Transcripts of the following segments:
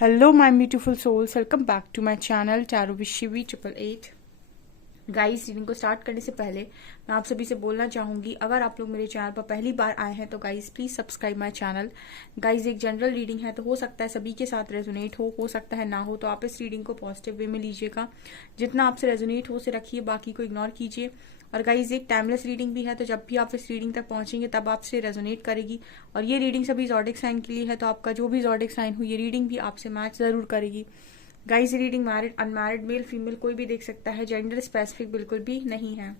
Hello, my beautiful souls. Welcome back to my channel Tarot with Shivi 888. Guys, reading को start करने से पहले मैं आप सभी से बोलना चाहूंगी, अगर आप लोग मेरे चैनल पर पहली बार आए हैं तो guys please subscribe my channel. Guys, एक जनरल रीडिंग है तो हो सकता है सभी के साथ रेजोनेट हो सकता है ना हो, तो आप इस रीडिंग को पॉजिटिव वे में लीजिएगा। जितना आपसे रेजोनेट हो उसे रखिए, बाकी को इग्नोर कीजिए। और गाइज, एक टाइमलेस रीडिंग भी है, तो जब भी आप इस रीडिंग तक पहुंचेंगे तब आपसे रेजोनेट करेगी। और ये रीडिंग सभी ज़ोडिक साइन के लिए है, तो आपका जो भी ज़ोडिक साइन हो ये रीडिंग भी आपसे मैच जरूर करेगी। Guys, reading married unmarried male female कोई भी देख सकता है, जेंडर स्पेसिफिक बिल्कुल भी नहीं है।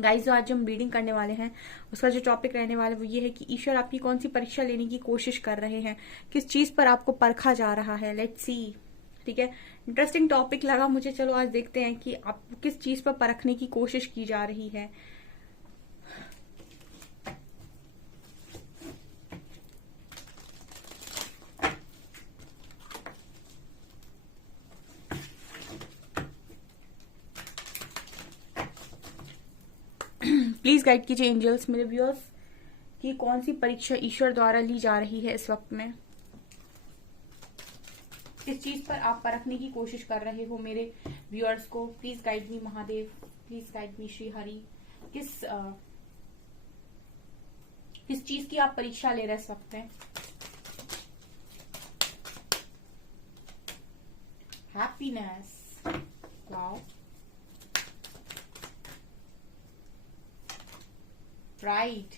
गाइज, जो आज हम रीडिंग करने वाले हैं उसका जो टॉपिक रहने वाला है वो ये है कि ईश्वर आपकी कौन सी परीक्षा लेने की कोशिश कर रहे हैं, किस चीज पर आपको परखा जा रहा है। Let's see. ठीक है, इंटरेस्टिंग टॉपिक लगा मुझे। चलो आज देखते हैं कि आपको किस चीज पर परखने की कोशिश की जा रही है। प्लीज गाइड कीजिए एंजल्स मेरे व्यूअर्स कि कौन सी परीक्षा ईश्वर द्वारा ली जा रही है इस वक्त में, किस चीज पर आप परखने की कोशिश कर रहे हो मेरे व्यूअर्स को। Please guide me Mahadev, please guide me Shri Hari. किस चीज की आप परीक्षा ले रहे हैं इस वक्त में। Happiness, wow, pride,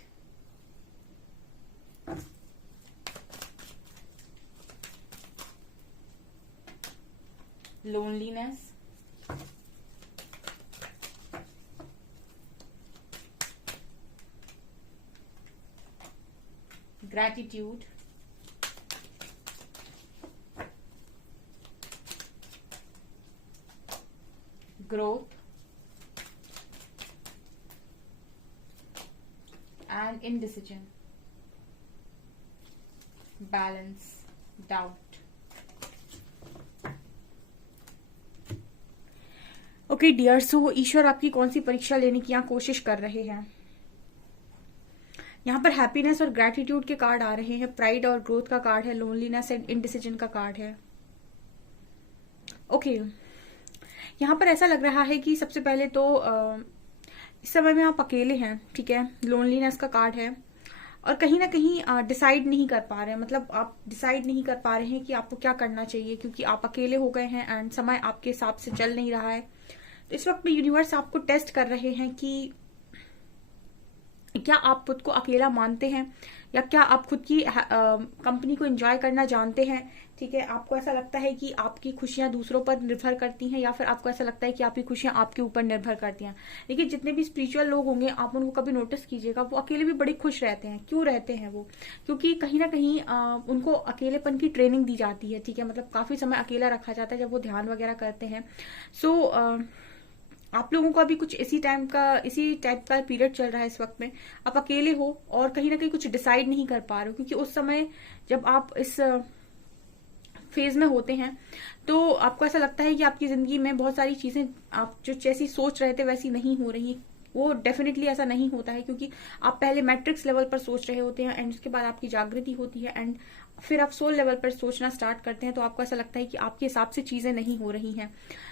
loneliness, gratitude, growth, and indecision, balance, doubt. Okay dear, so ईश्वर आपकी कौन सी परीक्षा लेने की यहाँ कोशिश कर रहे हैं। यहाँ पर हैप्पीनेस और ग्रैटिट्यूड के कार्ड आ रहे हैं, प्राइड और ग्रोथ का कार्ड है, लोनलीनेस एंड इनडिसीजन का कार्ड है। ओके, यहाँ पर ऐसा लग रहा है कि सबसे पहले तो इस समय में आप अकेले हैं। ठीक है, लोनलीनेस का कार्ड है और कहीं ना कहीं डिसाइड नहीं कर पा रहे हैं, मतलब आप डिसाइड नहीं कर पा रहे हैं कि आपको क्या करना चाहिए, क्योंकि आप अकेले हो गए हैं एंड समय आपके हिसाब से चल नहीं रहा है। तो इस वक्त में यूनिवर्स आपको टेस्ट कर रहे हैं कि क्या आप खुद को अकेला मानते हैं या क्या आप खुद की कंपनी को एंजॉय करना जानते हैं। ठीक है, आपको ऐसा लगता है कि आपकी खुशियां दूसरों पर निर्भर करती हैं या फिर आपको ऐसा लगता है कि आपकी खुशियां आपके ऊपर निर्भर करती हैं। देखिए, जितने भी स्पिरिचुअल लोग होंगे आप उनको कभी नोटिस कीजिएगा, वो अकेले भी बड़े खुश रहते हैं। क्यों रहते हैं वो? क्योंकि कहीं ना कहीं उनको अकेलेपन की ट्रेनिंग दी जाती है। ठीक है, मतलब काफी समय अकेला रखा जाता है जब वो ध्यान वगैरह करते हैं। सो आप लोगों का भी कुछ इसी टाइप का पीरियड चल रहा है इस वक्त में। आप अकेले हो और कहीं ना कहीं कुछ डिसाइड नहीं कर पा रहे हो, क्योंकि उस समय जब आप इस फेज में होते हैं तो आपको ऐसा लगता है कि आपकी जिंदगी में बहुत सारी चीजें आप जो जैसी सोच रहे थे वैसी नहीं हो रही। वो डेफिनेटली ऐसा नहीं होता है, क्योंकि आप पहले मैट्रिक्स लेवल पर सोच रहे होते हैं एंड उसके बाद आपकी जागृति होती है एंड फिर आप सोल लेवल पर सोचना स्टार्ट करते हैं, तो आपको ऐसा लगता है कि आपके हिसाब से चीजें नहीं हो रही हैं।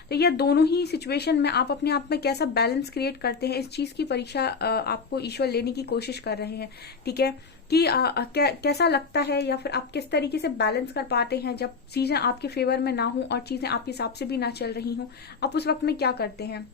तो यह दोनों ही सिचुएशन में आप अपने आप में कैसा बैलेंस क्रिएट करते हैं, इस चीज की परीक्षा आपको ईश्वर लेने की कोशिश कर रहे हैं। ठीक है, कि कैसा लगता है या फिर आप किस तरीके से बैलेंस कर पाते हैं जब चीजें आपके फेवर में ना हो और चीजें आपके हिसाब से भी ना चल रही हो, आप उस वक्त में क्या करते हैं।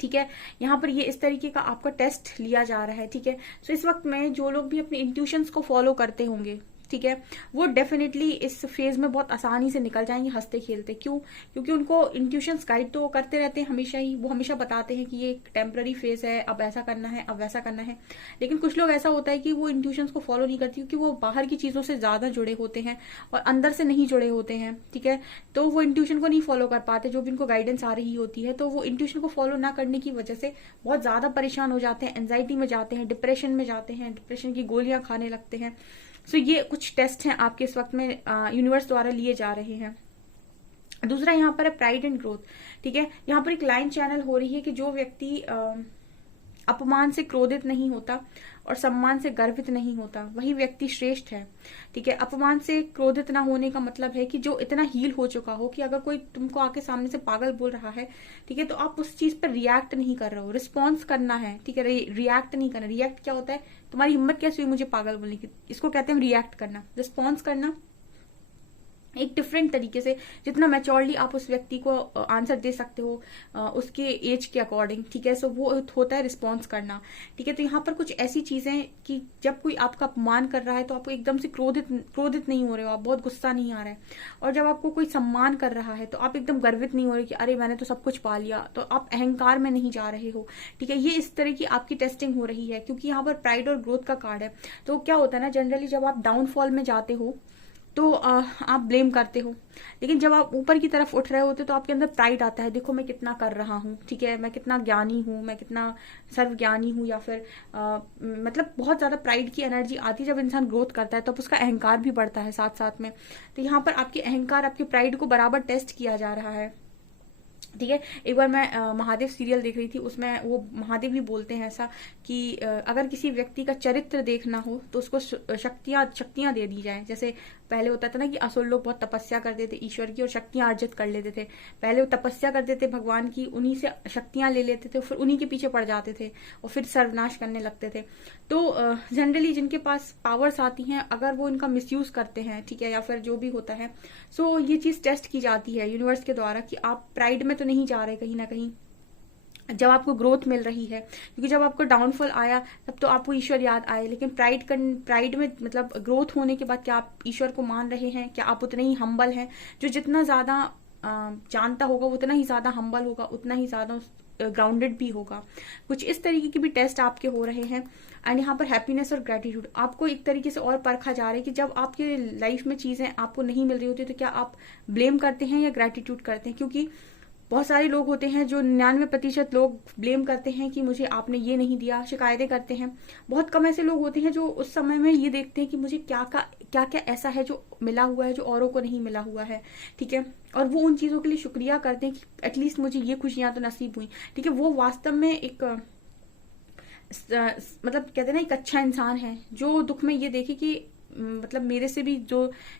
ठीक है, यहाँ पर ये इस तरीके का आपका टेस्ट लिया जा रहा है। ठीक है, तो इस वक्त में जो लोग भी अपने इंट्यूशंस को फॉलो करते होंगे, ठीक है, वो डेफिनेटली इस फेज में बहुत आसानी से निकल जाएंगे हंसते खेलते। क्यों? क्योंकि उनको इंट्यूशंस गाइड तो करते रहते हैं हमेशा ही, वो हमेशा बताते हैं कि ये एक टेम्पररी फेज है, अब ऐसा करना है, अब वैसा करना है। लेकिन कुछ लोग ऐसा होता है कि वो इंट्यूशंस को फॉलो नहीं करती, क्योंकि वो बाहर की चीजों से ज्यादा जुड़े होते हैं और अंदर से नहीं जुड़े होते हैं। ठीक है, तो वो इंट्यूशन को नहीं फॉलो कर पाते जो भी इनको गाइडेंस आ रही होती है, तो वो इंट्यूशन को फॉलो ना करने की वजह से बहुत ज्यादा परेशान हो जाते हैं, एंजाइटी में जाते हैं, डिप्रेशन में जाते हैं, डिप्रेशन की गोलियां खाने लगते हैं। सो ये कुछ टेस्ट हैं आपके इस वक्त में यूनिवर्स द्वारा लिए जा रहे हैं। दूसरा यहाँ पर है प्राइड एंड ग्रोथ। ठीक है, यहाँ पर एक लाइन चैनल हो रही है कि जो व्यक्ति अपमान से क्रोधित नहीं होता और सम्मान से गर्वित नहीं होता, वही व्यक्ति श्रेष्ठ है। ठीक है, अपमान से क्रोधित ना होने का मतलब है कि जो इतना हील हो चुका हो कि अगर कोई तुमको आके सामने से पागल बोल रहा है, ठीक है, तो आप उस चीज पर रिएक्ट नहीं कर रहे हो, रिस्पॉन्स करना है। ठीक है, रिएक्ट नहीं करना। रिएक्ट क्या होता है, तुम्हारी हिम्मत कैसे हुई मुझे पागल बोलने की, इसको कहते हैं रिएक्ट करना। रिस्पॉन्स करना एक डिफरेंट तरीके से, जितना मैच्योरली आप उस व्यक्ति को आंसर दे सकते हो उसके एज के अकॉर्डिंग। ठीक है, सो वो होता है रिस्पॉन्स करना। ठीक है, तो यहाँ पर कुछ ऐसी चीजें कि जब कोई आपका अपमान कर रहा है तो आपको एकदम से क्रोधित नहीं हो रहे हो, आप बहुत गुस्सा नहीं आ रहा है। और जब आपको कोई सम्मान कर रहा है तो आप एकदम गर्वित नहीं हो रहे कि अरे मैंने तो सब कुछ पा लिया, तो आप अहंकार में नहीं जा रहे हो। ठीक है, ये इस तरह की आपकी टेस्टिंग हो रही है, क्योंकि यहाँ पर प्राइड और ग्रोथ का कार्ड है। तो क्या होता है ना, जनरली जब आप डाउनफॉल में जाते हो तो आप ब्लेम करते हो, लेकिन जब आप ऊपर की तरफ उठ रहे होते तो आपके अंदर प्राइड आता है, देखो मैं कितना कर रहा हूँ। ठीक है, मैं कितना ज्ञानी हूँ, मैं कितना सर्वज्ञानी हूँ, या फिर मतलब बहुत ज्यादा प्राइड की एनर्जी आती है जब इंसान ग्रोथ करता है, तो उसका अहंकार भी बढ़ता है साथ साथ में। तो यहाँ पर आपके अहंकार, आपके प्राइड को बराबर टेस्ट किया जा रहा है। ठीक है, एक बार मैं महादेव सीरियल देख रही थी, उसमें वो महादेव भी बोलते हैं ऐसा कि अगर किसी व्यक्ति का चरित्र देखना हो तो उसको शक्तियां दे दी जाए। जैसे पहले होता था ना कि असुर लोग बहुत तपस्या करते थे ईश्वर की और शक्तियां अर्जित कर लेते थे। पहले वो तपस्या करते थे भगवान की, उन्हीं से शक्तियां ले लेते थे, फिर उन्हीं के पीछे पड़ जाते थे और फिर सर्वनाश करने लगते थे। तो जनरली जिनके पास पावर्स आती हैं, अगर वो इनका मिसयूज करते हैं, ठीक है, या फिर जो भी होता है, सो ये चीज टेस्ट की जाती है यूनिवर्स के द्वारा कि आप प्राइड में तो नहीं जा रहे कहीं ना कहीं, जब आपको ग्रोथ मिल रही है। क्योंकि जब आपको डाउनफॉल आया तब तो आपको ईश्वर याद आए, लेकिन प्राइड में मतलब ग्रोथ होने के बाद क्या आप ईश्वर को मान रहे हैं, क्या आप उतने ही हम्बल हैं? जो जितना ज्यादा जानता होगा उतना ही ज्यादा हम्बल होगा, उतना ही ज्यादा ग्राउंडेड भी होगा। कुछ इस तरीके के भी टेस्ट आपके हो रहे हैं। एंड यहाँ पर हैप्पीनेस और ग्रेटिट्यूड आपको एक तरीके से और परखा जा रहा है कि जब आपके लाइफ में चीजें आपको नहीं मिल रही होती तो क्या आप ब्लेम करते हैं या ग्रेटिट्यूड करते हैं। क्योंकि बहुत सारे लोग होते हैं जो 99% लोग ब्लेम करते हैं कि मुझे आपने ये नहीं दिया, शिकायतें करते हैं। बहुत कम ऐसे लोग होते हैं जो उस समय में ये देखते हैं कि मुझे क्या क्या ऐसा है जो मिला हुआ है जो औरों को नहीं मिला हुआ है। ठीक है, और वो उन चीजों के लिए शुक्रिया करते हैं कि एटलीस्ट मुझे ये खुशियां तो नसीब हुई। ठीक है, वो वास्तव में एक मतलब कहते हैं ना एक अच्छा इंसान है जो दुख में ये देखे कि मतलब मेरे से भी जो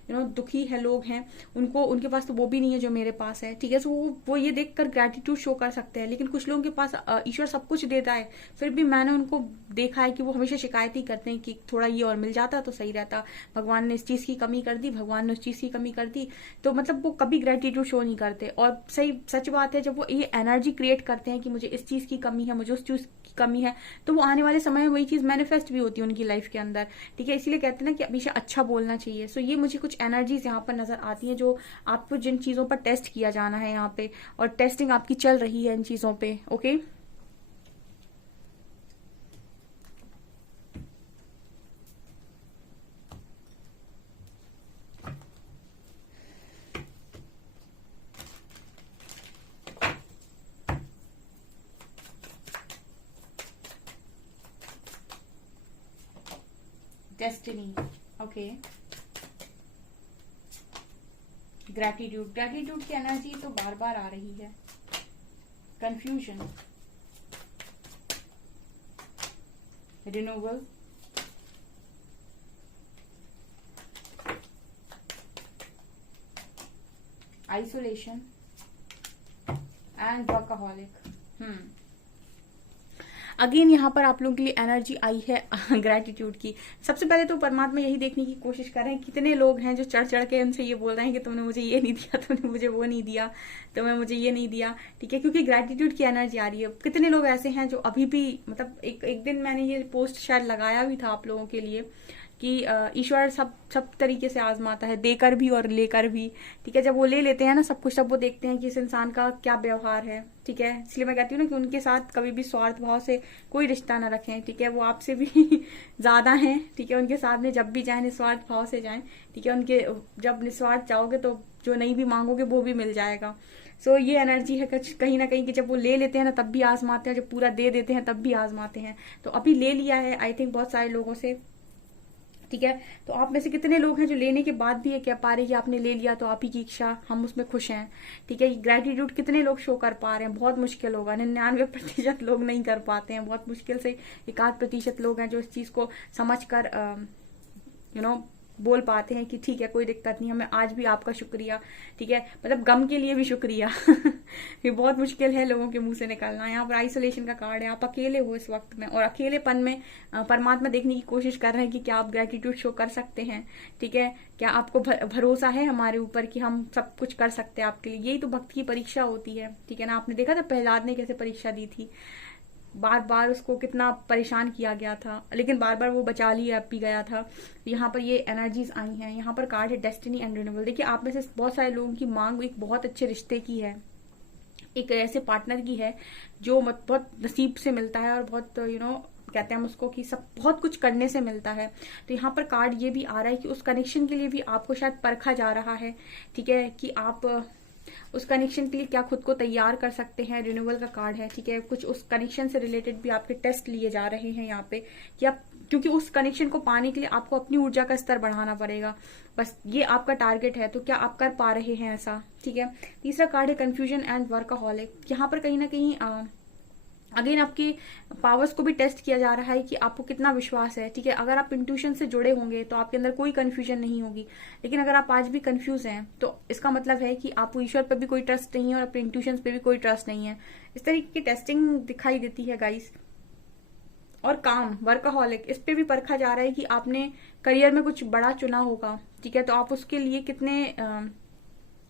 दुखी है लोग हैं, उनको उनके पास तो वो भी नहीं है जो मेरे पास है। ठीक है, तो वो ये देखकर ग्रेटिट्यूड शो कर सकते हैं। लेकिन कुछ लोगों के पास ईश्वर सब कुछ देता है, फिर भी मैंने उनको देखा है कि वो हमेशा शिकायत ही करते हैं कि थोड़ा ये और मिल जाता तो सही रहता, भगवान ने इस चीज की कमी कर दी, भगवान ने उस चीज की कमी कर दी। तो मतलब वो कभी ग्रेटिट्यूड शो नहीं करते। और सही सच बात है, जब वो ये एनर्जी क्रिएट करते हैं कि मुझे इस चीज की कमी है, मुझे उस चीज की कमी है, तो वो आने वाले समय में वही चीज मैनिफेस्ट भी होती है उनकी लाइफ के अंदर। ठीक है, इसीलिए कहते हैं ना कि हमेशा अच्छा बोलना चाहिए। सो ये मुझे कुछ एनर्जीज यहाँ पर नजर आती हैं जो आपको जिन चीजों पर टेस्ट किया जाना है यहाँ पे, और टेस्टिंग आपकी चल रही है इन चीजों पे। Okay, destiny. ओके, ग्रेटिट्यूड की एनर्जी तो बार बार आ रही है। Confusion, renewal, isolation and workaholic. Again यहाँ पर आप लोगों के लिए एनर्जी आई है ग्रेटिट्यूड की। सबसे पहले तो परमात्मा यही देखने की कोशिश कर रहे हैं कितने लोग हैं जो चढ़ चढ़ के उनसे ये बोल रहे हैं कि तुमने मुझे ये नहीं दिया, तुमने मुझे वो नहीं दिया, तुमने मुझे ये नहीं दिया। ठीक है, क्योंकि ग्रेटिट्यूड की एनर्जी आ रही है। कितने लोग ऐसे हैं जो अभी भी मतलब एक दिन मैंने ये पोस्ट शायद लगाया भी था आप लोगों के लिए कि ईश्वर सब तरीके से आजमाता है, देकर भी और लेकर भी। ठीक है, जब वो ले लेते हैं ना सब कुछ, तब वो देखते हैं कि इस इंसान का क्या व्यवहार है। ठीक है, इसलिए मैं कहती हूँ ना कि उनके साथ कभी भी स्वार्थ भाव से कोई रिश्ता ना रखें। ठीक है, वो आपसे भी ज्यादा हैं। ठीक है, उनके साथ में जब भी जाए निस्वार्थ भाव से जाएं। ठीक है, उनके जब निस्वार्थ चाहोगे तो जो नहीं भी मांगोगे वो भी मिल जाएगा। सो ये एनर्जी है कहीं ना कहीं कि जब वो ले लेते हैं ना तब भी आजमाते हैं, जब पूरा दे देते हैं तब भी आजमाते हैं। तो अभी ले लिया है आई थिंक बहुत सारे लोगों से, ठीक है। तो आप में से कितने लोग हैं जो लेने के बाद भी ये कह पा रहे हैं कि आपने ले लिया तो आप ही की इच्छा, हम उसमें खुश हैं। ठीक है, ग्रेटिट्यूड कितने लोग शो कर पा रहे हैं? बहुत मुश्किल होगा, 99% लोग नहीं कर पाते हैं। बहुत मुश्किल से 1-8% लोग हैं जो इस चीज को समझ कर बोल पाते हैं कि ठीक है कोई दिक्कत नहीं, हमें आज भी आपका शुक्रिया। ठीक है, मतलब गम के लिए भी शुक्रिया। ये बहुत मुश्किल है लोगों के मुंह से निकालना। यहाँ पर आइसोलेशन का कार्ड है, आप अकेले हो इस वक्त में, और अकेलेपन में परमात्मा देखने की कोशिश कर रहे हैं कि क्या आप ग्रेटिट्यूड शो कर सकते हैं। ठीक है, क्या आपको भरोसा है हमारे ऊपर कि हम सब कुछ कर सकते हैं आपके लिए? यही तो भक्त की परीक्षा होती है। ठीक है ना, आपने देखा था प्रहलाद ने कैसे परीक्षा दी थी, बार बार उसको कितना परेशान किया गया था, लेकिन बार बार वो बचा लिया भी गया था। यहाँ पर ये एनर्जीज आई हैं। यहाँ पर कार्ड है डेस्टिनी एंड रिन्यूअल। देखिए, आप में से बहुत सारे लोगों की मांग एक बहुत अच्छे रिश्ते की है, एक ऐसे पार्टनर की है जो बहुत नसीब से मिलता है, और बहुत कहते हैं हम उसको कि सब बहुत कुछ करने से मिलता है। तो यहाँ पर कार्ड ये भी आ रहा है कि उस कनेक्शन के लिए भी आपको शायद परखा जा रहा है। ठीक है, कि आप उस कनेक्शन के लिए क्या खुद को तैयार कर सकते हैं। रिन्यूअल का कार्ड है। ठीक है, कुछ उस कनेक्शन से रिलेटेड भी आपके टेस्ट लिए जा रहे हैं यहाँ पे, कि आप, क्योंकि उस कनेक्शन को पाने के लिए आपको अपनी ऊर्जा का स्तर बढ़ाना पड़ेगा। बस ये आपका टारगेट है, तो क्या आप कर पा रहे हैं ऐसा? ठीक है। तीसरा कार्ड है कंफ्यूजन एंड वर्कaholic। यहाँ पर कहीं ना कहीं अगेन आपकी पावर्स को भी टेस्ट किया जा रहा है कि आपको कितना विश्वास है। ठीक है, अगर आप इंट्यूशन से जुड़े होंगे तो आपके अंदर कोई कंफ्यूजन नहीं होगी, लेकिन अगर आप आज भी कंफ्यूज हैं तो इसका मतलब है कि आपको ईश्वर पर भी कोई ट्रस्ट नहीं है और अपने इंट्यूशन पे भी कोई ट्रस्ट नहीं है। इस तरीके की टेस्टिंग दिखाई देती है गाइस। और काम, वर्कaholic, इस पे भी परखा जा रहा है कि आपने करियर में कुछ बड़ा चुना होगा। ठीक है, तो आप उसके लिए कितने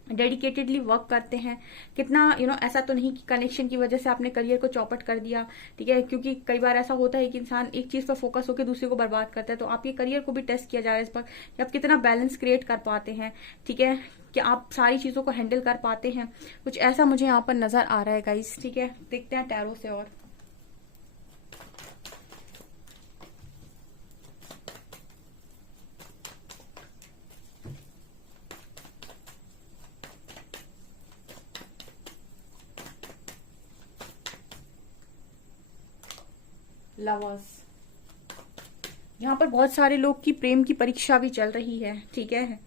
डेडिकेटेडली वर्क करते हैं, कितना ऐसा तो नहीं कि कनेक्शन की वजह से आपने करियर को चौपट कर दिया। ठीक है, क्योंकि कई बार ऐसा होता है कि इंसान एक चीज पर फोकस होकर दूसरे को बर्बाद करता है। तो आपके करियर को भी टेस्ट किया जा रहा है इस पर कि आप कितना बैलेंस क्रिएट कर पाते हैं। ठीक है, कि आप सारी चीजों को हैंडल कर पाते हैं। कुछ ऐसा मुझे यहाँ पर नजर आ रहा है गाइस। ठीक है, देखते हैं टैरो से। और लवर्स, यहाँ पर बहुत सारे लोग की प्रेम की परीक्षा भी चल रही है। ठीक है,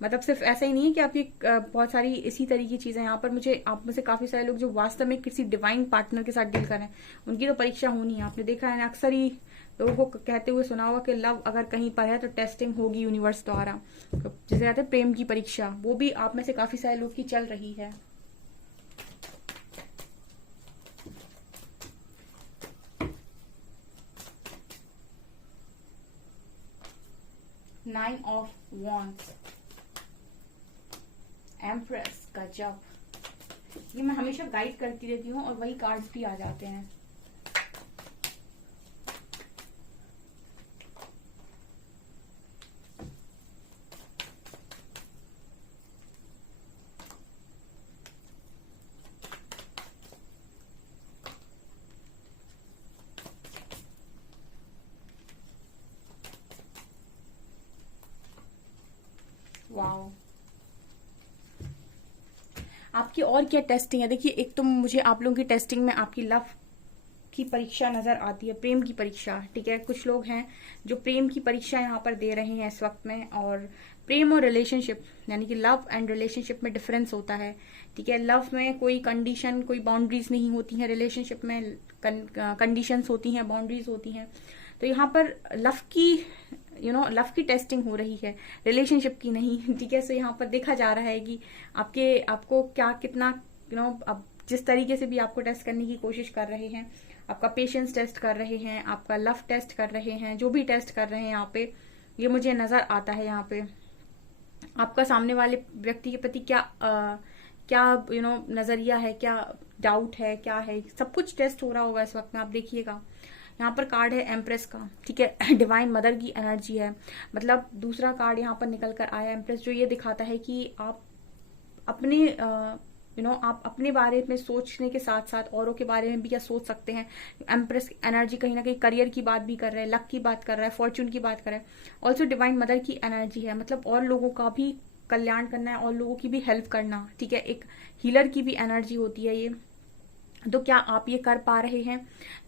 मतलब सिर्फ ऐसा ही नहीं है कि आपकी बहुत सारी इसी तरह की चीजें। यहाँ पर मुझे आप में से काफी सारे लोग जो वास्तव में किसी डिवाइन पार्टनर के साथ डील कर रहे हैं, उनकी तो परीक्षा होनी है। आपने देखा है ना, अक्सर ही लोगों को कहते हुए सुना होगा कि लव अगर कहीं पर है तो टेस्टिंग होगी यूनिवर्स द्वारा, तो जिसे कहते हैं प्रेम की परीक्षा, वो भी आप में से काफी सारे लोग की चल रही है। नाइन ऑफ वॉन्ड्स, एम्प्रेस, गजब। ये मैं हमेशा गाइड करती रहती हूँ और वही कार्ड्स भी आ जाते हैं। वाओ, आपकी और क्या टेस्टिंग है? देखिए, एक तो मुझे आप लोगों की टेस्टिंग में आपकी लव की परीक्षा नजर आती है, प्रेम की परीक्षा। ठीक है, कुछ लोग हैं जो प्रेम की परीक्षा यहाँ पर दे रहे हैं इस वक्त में। और प्रेम और रिलेशनशिप, यानी कि लव एंड रिलेशनशिप में डिफरेंस होता है। ठीक है, लव में कोई कंडीशन, कोई बाउंड्रीज नहीं होती हैं, रिलेशनशिप में कंडीशंस होती हैं, बाउंड्रीज होती हैं। तो यहाँ पर लव की लव की टेस्टिंग हो रही है, रिलेशनशिप की नहीं। ठीक है, सो यहाँ पर देखा जा रहा है कि आपको क्या कितना अब जिस तरीके से भी आपको टेस्ट करने की कोशिश कर रहे हैं, आपका पेशेंस टेस्ट कर रहे हैं, आपका लव टेस्ट कर रहे हैं, जो भी टेस्ट कर रहे हैं यहाँ पे, ये मुझे नजर आता है। यहाँ पे आपका सामने वाले व्यक्ति के प्रति क्या नजरिया है, क्या डाउट है, क्या है, सब कुछ टेस्ट हो रहा होगा इस वक्त में। आप देखिएगा, यहाँ पर कार्ड है एम्प्रेस का। ठीक है, डिवाइन मदर की एनर्जी है। मतलब दूसरा कार्ड यहाँ पर निकल कर आया एम्प्रेस, जो ये दिखाता है कि आप अपने आप अपने बारे में सोचने के साथ साथ औरों के बारे में भी क्या सोच सकते हैं। एम्प्रेस एनर्जी कहीं ना कहीं करियर की बात भी कर रहा है, लक की बात कर रहा है, फॉर्च्यून की बात कर रहा है। ऑल्सो डिवाइन मदर की एनर्जी है, मतलब और लोगों का भी कल्याण करना है और लोगों की भी हेल्प करना। ठीक है, एक हीलर की भी एनर्जी होती है ये। तो क्या आप ये कर पा रहे हैं?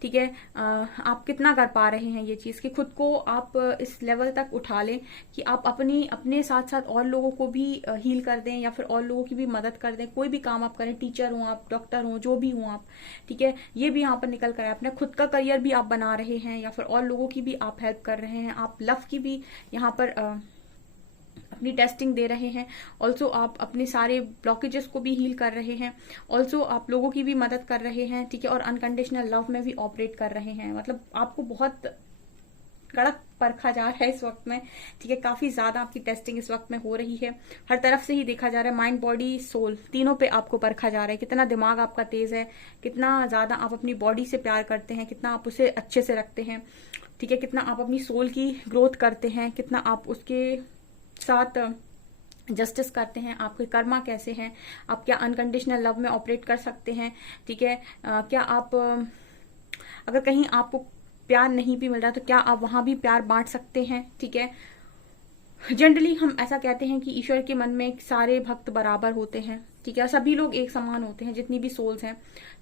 ठीक है, आप कितना कर पा रहे हैं ये चीज़ कि खुद को आप इस लेवल तक उठा लें कि आप अपने साथ साथ और लोगों को भी हील कर दें या फिर और लोगों की भी मदद कर दें। कोई भी काम आप करें, टीचर हो आप, डॉक्टर हो, जो भी हो आप, ठीक है, ये भी यहाँ पर निकल कर आए। अपना खुद का करियर भी आप बना रहे हैं या फिर और लोगों की भी आप हेल्प कर रहे हैं। आप लव की भी यहाँ पर अपनी टेस्टिंग दे रहे हैं। ऑल्सो आप अपने सारे ब्लॉकेजेस को भी हील कर रहे हैं। ऑल्सो आप लोगों की भी मदद कर रहे हैं, ठीक है, और अनकंडीशनल लव में भी ऑपरेट कर रहे हैं। मतलब आपको बहुत कड़क परखा जा रहा है इस वक्त में, ठीक है, काफी ज्यादा आपकी टेस्टिंग इस वक्त में हो रही है। हर तरफ से ही देखा जा रहा है, माइंड, बॉडी, सोल, तीनों पे आपको परखा जा रहा है। कितना दिमाग आपका तेज है, कितना ज्यादा आप अपनी बॉडी से प्यार करते हैं, कितना आप उसे अच्छे से रखते हैं, ठीक है, कितना आप अपनी सोल की ग्रोथ करते हैं, कितना आप उसके साथ जस्टिस करते हैं, आपके कर्मा कैसे हैं, आप क्या अनकंडीशनल लव में ऑपरेट कर सकते हैं, ठीक है, क्या आप अगर कहीं आपको प्यार नहीं भी मिल रहा तो क्या आप वहां भी प्यार बांट सकते हैं, ठीक है। जनरली हम ऐसा कहते हैं कि ईश्वर के मन में सारे भक्त बराबर होते हैं, ठीक है, सभी लोग एक समान होते हैं, जितनी भी सोल्स हैं,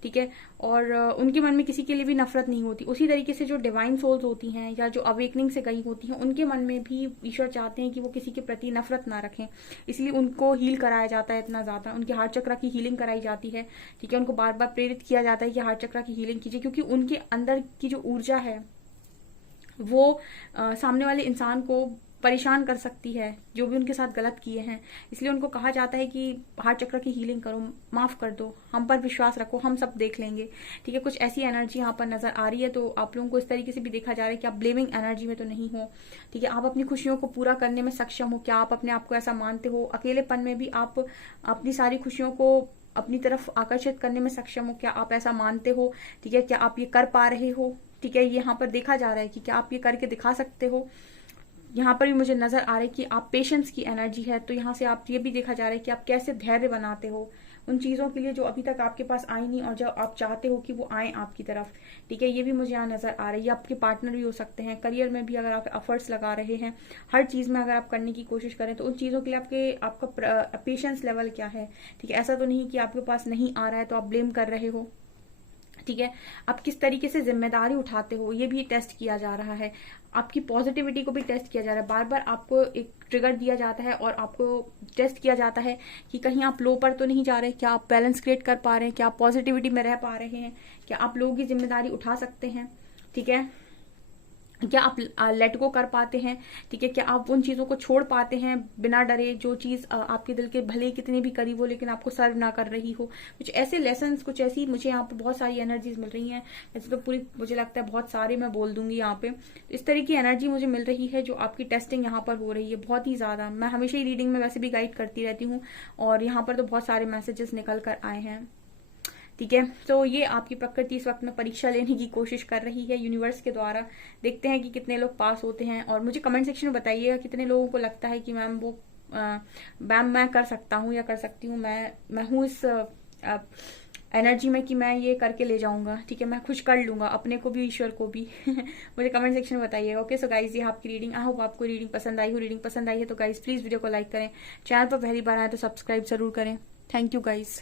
ठीक है, और उनके मन में किसी के लिए भी नफरत नहीं होती। उसी तरीके से जो डिवाइन सोल्स होती हैं या जो अवेकनिंग से गई होती हैं, उनके मन में भी ईश्वर चाहते हैं कि वो किसी के प्रति नफरत ना रखें, इसलिए उनको हील कराया जाता है इतना ज्यादा। उनके हार्ट चक्र की हीलिंग कराई जाती है, ठीक है, उनको बार बार प्रेरित किया जाता है कि हार्ट चक्र की हीलिंग कीजिए, क्योंकि उनके अंदर की जो ऊर्जा है वो सामने वाले इंसान को परेशान कर सकती है, जो भी उनके साथ गलत किए हैं। इसलिए उनको कहा जाता है कि हार्ट चक्र की हीलिंग करो, माफ कर दो, हम पर विश्वास रखो, हम सब देख लेंगे, ठीक है। कुछ ऐसी एनर्जी यहाँ पर नजर आ रही है, तो आप लोगों को इस तरीके से भी देखा जा रहा है कि आप ब्लेमिंग एनर्जी में तो नहीं हो, ठीक है, आप अपनी खुशियों को पूरा करने में सक्षम हो। क्या आप अपने आप को ऐसा मानते हो? अकेलेपन में भी आप अपनी सारी खुशियों को अपनी तरफ आकर्षित करने में सक्षम हो? क्या आप ऐसा मानते हो? ठीक है, क्या आप ये कर पा रहे हो? ठीक है, यहाँ पर देखा जा रहा है कि क्या आप ये करके दिखा सकते हो। यहाँ पर भी मुझे नजर आ रहा है कि आप पेशेंस की एनर्जी है, तो यहाँ से आप ये भी देखा जा रहा है कि आप कैसे धैर्य बनाते हो उन चीजों के लिए जो अभी तक आपके पास आई नहीं और जो आप चाहते हो कि वो आए आपकी तरफ, ठीक है, ये भी मुझे यहाँ नजर आ रही है। आपके पार्टनर भी हो सकते हैं, करियर में भी अगर आप एफर्ट्स लगा रहे हैं, हर चीज में अगर आप करने की कोशिश करें, तो उन चीजों के लिए आपका पेशेंस लेवल क्या है, ठीक है। ऐसा तो नहीं कि आपके पास नहीं आ रहा है तो आप ब्लेम कर रहे हो, ठीक है। आप किस तरीके से जिम्मेदारी उठाते हो ये भी टेस्ट किया जा रहा है। आपकी पॉजिटिविटी को भी टेस्ट किया जा रहा है। बार बार आपको एक ट्रिगर दिया जाता है और आपको टेस्ट किया जाता है कि कहीं आप लो पर तो नहीं जा रहे, क्या आप बैलेंस क्रिएट कर पा रहे हैं, क्या आप पॉजिटिविटी में रह पा रहे हैं, क्या आप लोगों की जिम्मेदारी उठा सकते हैं, ठीक है, क्या आप लेट गो कर पाते हैं, ठीक है, क्या आप उन चीजों को छोड़ पाते हैं बिना डरे, जो चीज आपके दिल के भले कितने भी करीब हो लेकिन आपको सर्व ना कर रही हो। कुछ ऐसे लेसन्स, कुछ ऐसी मुझे यहाँ पे बहुत सारी एनर्जीज मिल रही हैं। ऐसे तो पूरी मुझे लगता है बहुत सारे मैं बोल दूंगी यहाँ पे। इस तरह की एनर्जी मुझे मिल रही है जो आपकी टेस्टिंग यहाँ पर हो रही है बहुत ही ज्यादा। मैं हमेशा ही रीडिंग में वैसे भी गाइड करती रहती हूँ और यहाँ पर तो बहुत सारे मैसेजेस निकल कर आए हैं, ठीक है। तो ये आपकी प्रकृति इस वक्त में परीक्षा लेने की कोशिश कर रही है यूनिवर्स के द्वारा। देखते हैं कि कितने लोग पास होते हैं और मुझे कमेंट सेक्शन में बताइएगा कितने लोगों को लगता है कि मैम वो मैम मैं कर सकता हूँ या कर सकती हूँ, मैं हूँ इस एनर्जी में कि मैं ये करके ले जाऊंगा, ठीक है, मैं खुश कर लूंगा अपने को भी ईश्वर को भी मुझे कमेंट सेक्शन में बताइएगा। ओके, सो गाइज ये आपकी रीडिंग। आई होप आपको रीडिंग पसंद आई हो। रीडिंग पसंद आई है तो गाइज प्लीज वीडियो को लाइक करें, चैनल पर पहली बार आए तो सब्सक्राइब जरूर करें। Thank you guys.